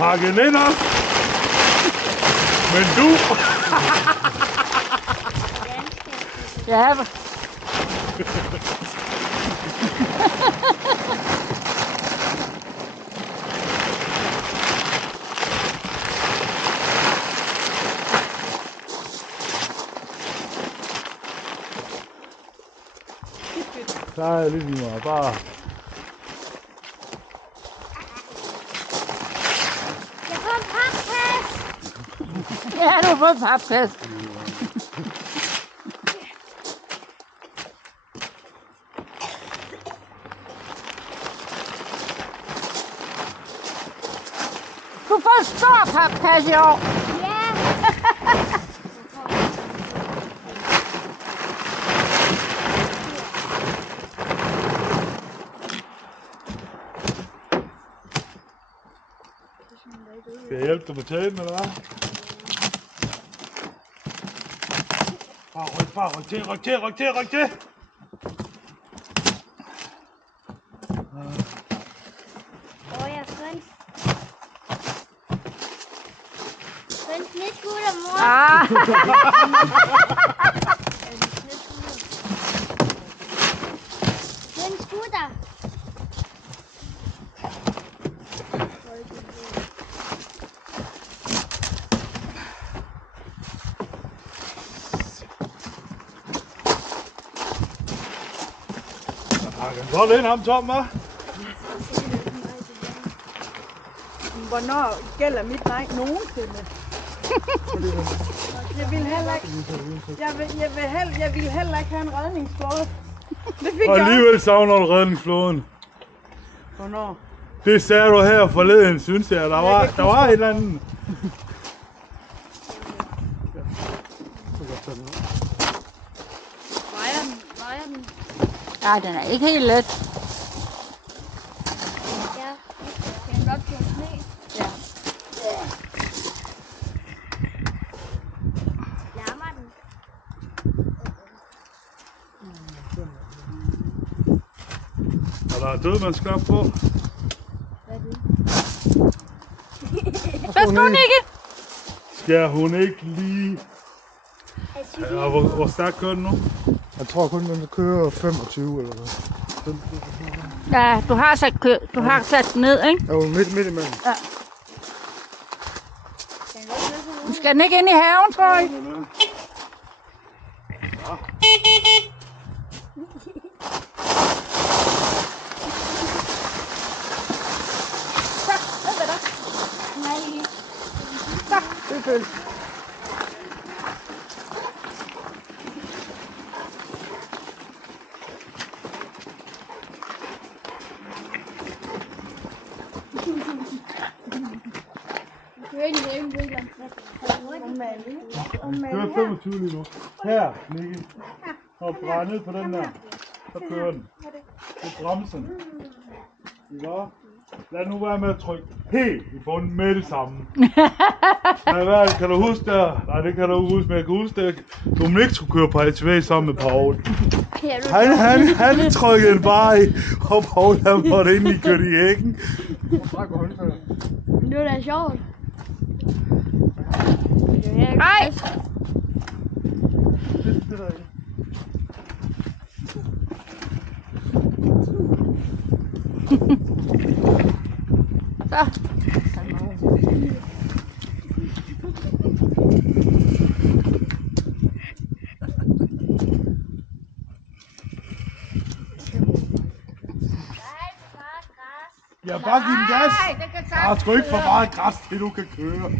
pakket ind også. Men du... Ja. Så er jeg lidt i mig. Bare... Jeg får en papkasse. Ja, du har fået en papkasse. Du får en stor papkasse i år. Ja. Skal jeg hjælpe dig med tapen, eller hvad? Bare ryk til! Jeg har fået en sneskutter, mor. Ah. En skutter. Godt ind ham, Tom, hva'? Hvornår gælder mit nej nogensinde? Jeg vil heller ikke. Jeg vil heller ikke have en redningsflåde. Det fik Og jeg. alligevel savner du redningsflåden. Hvornår? Det sagde du her forleden, synes jeg. Der var et eller andet. Vejer den? Nej, den er ikke helt let. Ja. Kan den godt blive sne? Ja. Larmer den? Og der er dødmandsklap på. Hvad er det? Værsgo, Nikke. Skal hun ikke lige... Ja, hvor stærkt kører den nu? Jeg tror kun, den kører 25 eller hvad. Ja, du har sat den ned, ikke? Jeg er jo midt imellem. Ja. Du skal den ikke ind i haven, tror jeg. Kører 25 lige nu. Her, Nicky. Og drejer ned på den der. Så kører den. Det er bremsen. Ja. Lad nu være med at trykke helt i bunden med det samme. Kan du huske der? Nej, det kan du huske, men jeg kan huske det. Du må ikke skulle køre på ATV sammen med Paul. Han trykkede den bare i, og Paul han måtte egentlig køre i æggen. Det var da sjovt. Nej! Så. Ja, bare giv den gas. Bare tryk for meget græs, til du kan køre.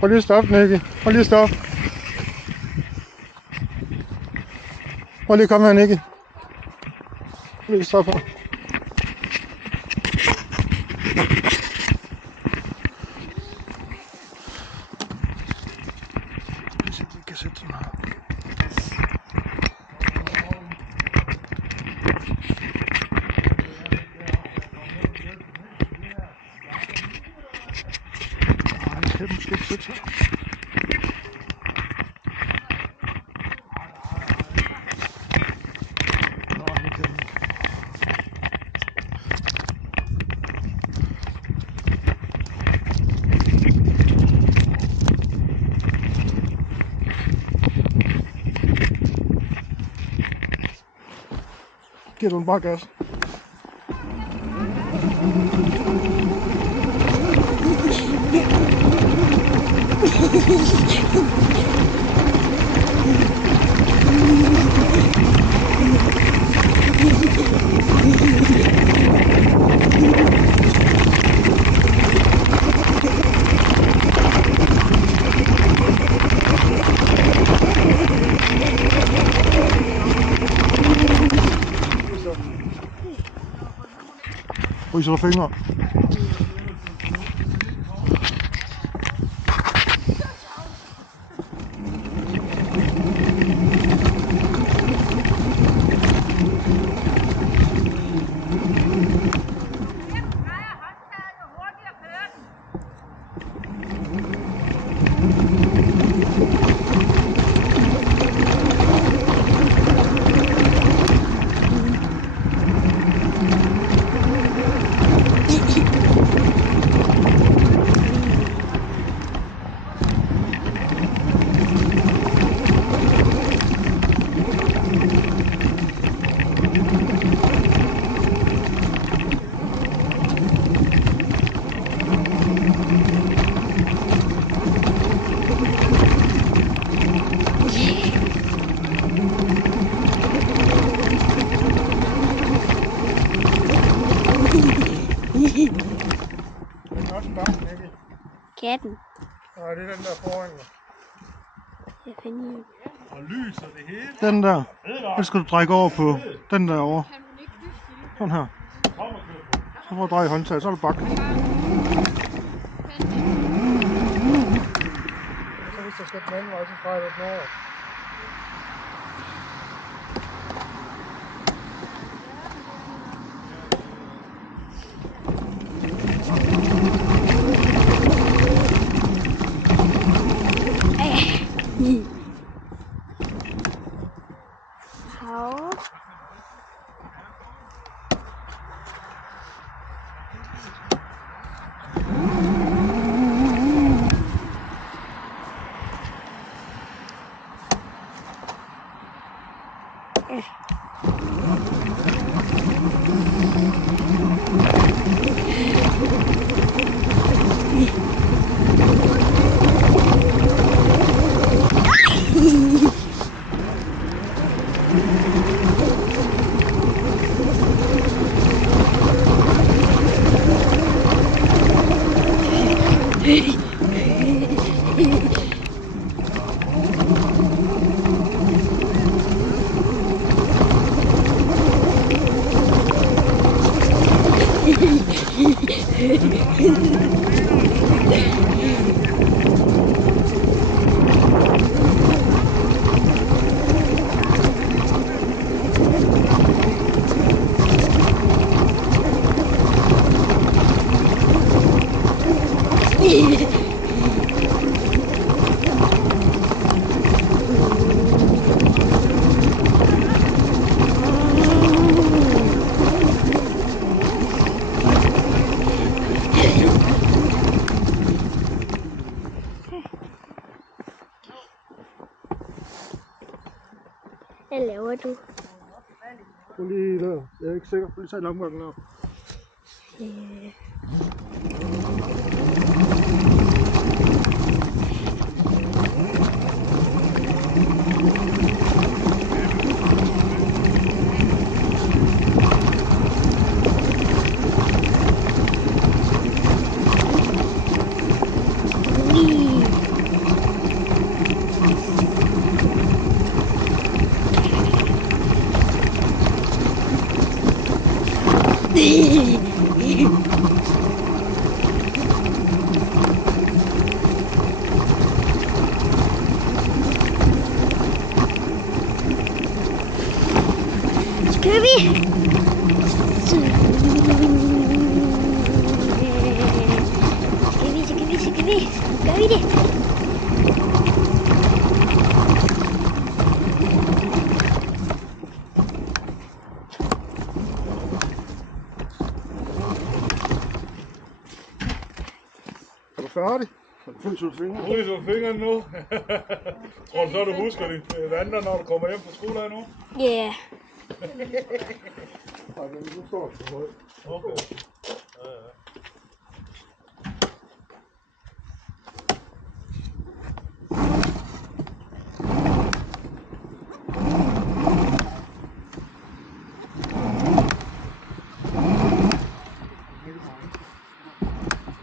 Prøv lige at stoppe, Nicky. Prøv lige at stoppe. Prøv lige at komme her, Nicky. Prøv lige at stoppe her. Jeg kan sætte sådan her. kan måske ikke sætte sig. Nå, nu kan den. Giver du den bare gas? Ryser der fingre? Katten. Nej, det er den der foran. Jeg finder den. Og lys og det hele. Den der. Den skal du dreje over på. Den der over. Sådan her. Så får du dreje håndtaget, så er du bakke. Så hvis der skal den anden vej, så drejer du den over. Hav. Hvad laver du? Prøv lige der. Jeg er ikke sikker. Prøv lige tage en omgang der. Skal vi? Skal vi? Gør vi det? Er du færdig? Fryser du fingrene? Fryser du fingrene nu? Tror du så, du husker dit vandre, når du kommer hjem fra skole nu? Ja. Nej, men nu står det for højt. Okay.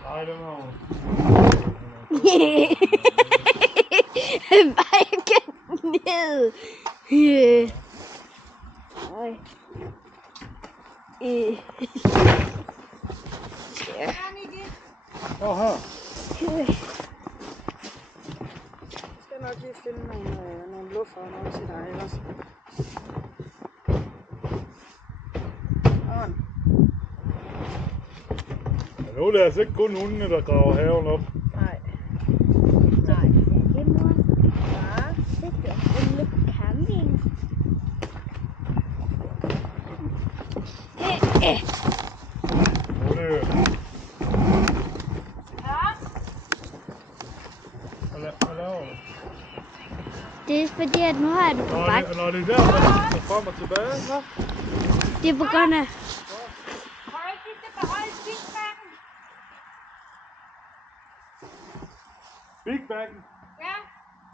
Nej, det var jo. Bakken ned. Oj. Og her. Jeg skal nok lige finde nogle luffer og noget til dig også. Ja, nu er det altså ikke kun hundene, der graver haven op. Nej. Nej. Det er mor. Ja. Det er en lille camping. Nu er det... Hvad laver du? Det er fordi, at nu har jeg det på bakken. Når det er der, man går frem og tilbage, så? Det er på grund af... Big Baggen? Ja,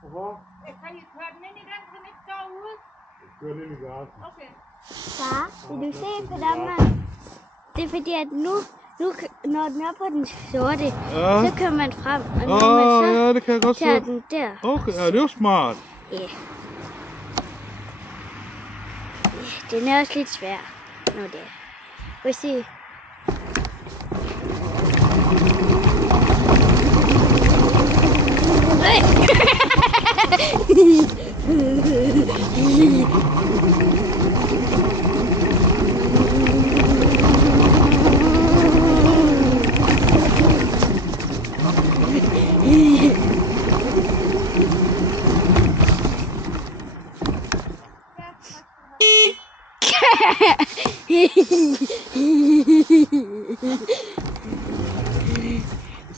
Hvorfor? kan I køre den ind i den, så den ikke står ude? Kør lidt i garagen. Okay. Far, vil du se på dem her? Det er fordi, at nu når den er på den sorte, Ja. så kører man frem, og når man så Ja, det kan jeg godt tager se. den der. Okay, ja, det er jo smart. Ja. Den er også lidt svær, når det er. Prøv at se.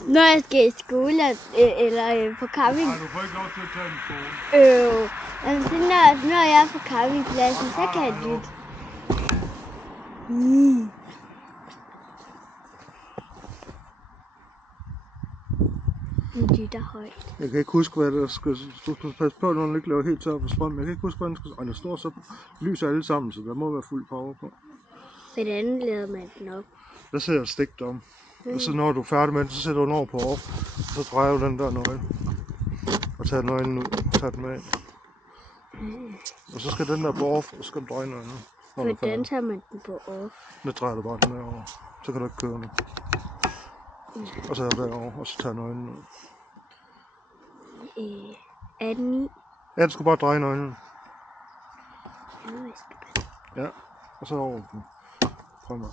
Når jeg skal i skole eller på camping. Nej, du får ikke lov til at tage den skole. Altså, når jeg er på campingpladsen, så kan jeg lytte. Den lytter højt. Jeg kan ikke huske, hvad der skal... Du skal passe på, når den ikke laver helt tør for strøm. Jeg kan ikke huske, hvad den skal... Og der står så lys alle sammen, så der må være fuld power på. Hvordan lader man den op? Der sidder et stik om. Og så når du er færdig med den, så sætter du den over på off. Så drejer du den der nøgle. Og tager nøglen ud. Tager den med ind. Og så skal den der på off, og så skal du dreje nøglen. Hvordan tager man den på off? Nu drejer du bare den derover. Så kan du ikke køre nu. Og så er jeg derovre, og så tager nøglen ud. Er den i? Ja, du skal bare dreje nøglen. Ja, jeg skal bare. Ja, og så over den. Fremad.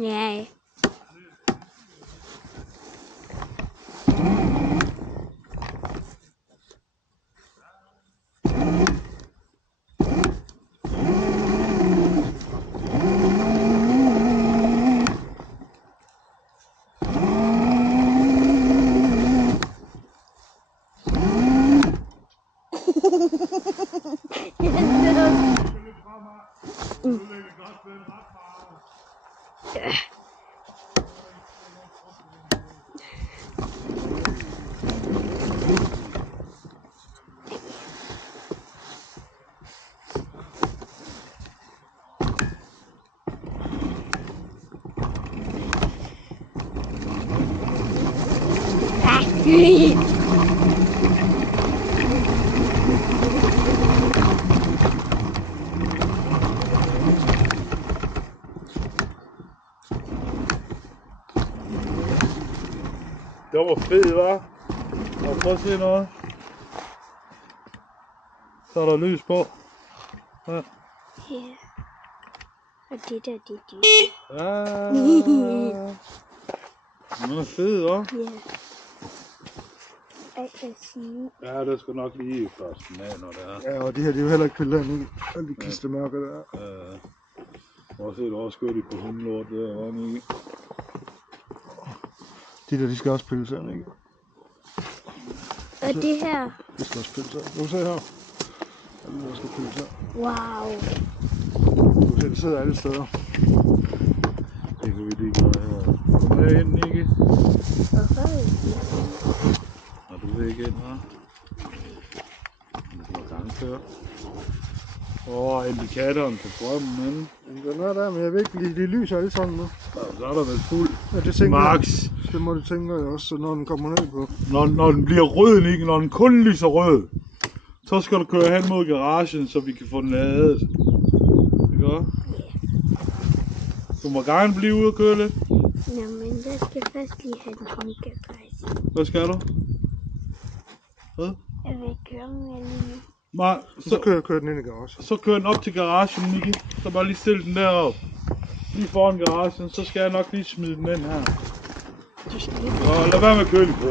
Ja. Det var fedt, hva'? Og prøv at se noget. Så er der lys på. Ja. Ja. Og det der, det er dyrt. Ja. Den er fed, hva'? Ja. Ej, jeg siger. Ja, det skal nok lige først af, når det er. Ja, og de her, de er jo heller ikke pillet ind i. Alle de kistemærker der. Og så er det også godt i på hundelort der, hva' Mikkel? De der, de skal også pilles ind, ikke? Og det her. Det skal også pilles ind. Nu se her. Alle der skal pilles ind. Wow. Nu se, det sidder alle steder. Det kan vi lige gøre her. Kom her ind, Mikkel. Og du vil ikke ind, hva'? Det var gang før. Indikatoren på strømmen, men Den er der, men jeg vil ikke lide, de lyser alle sammen nu. så er der vel fuld Ja, det tænker max. jeg. Det må du tænke jeg også, når den kommer ned på. Når den bliver rød, Mikkel, når den kun lyser rød, så skal du køre hen mod garagen, så vi kan få den ladet. Ikke også? Du må gerne blive ude og køre lidt. Nå, men jeg skal først lige have den håndgarage. Hvad skal du? Hvad? Jeg vil ikke køre med lige nu. Nej, Så kører den ind i garagen. så kører den op til garagen, Mikkel. Så bare lige stille den derop. Lige foran garagen, så skal jeg nok lige smide den ind her. Du skal lige Og lad være med at køre lige på.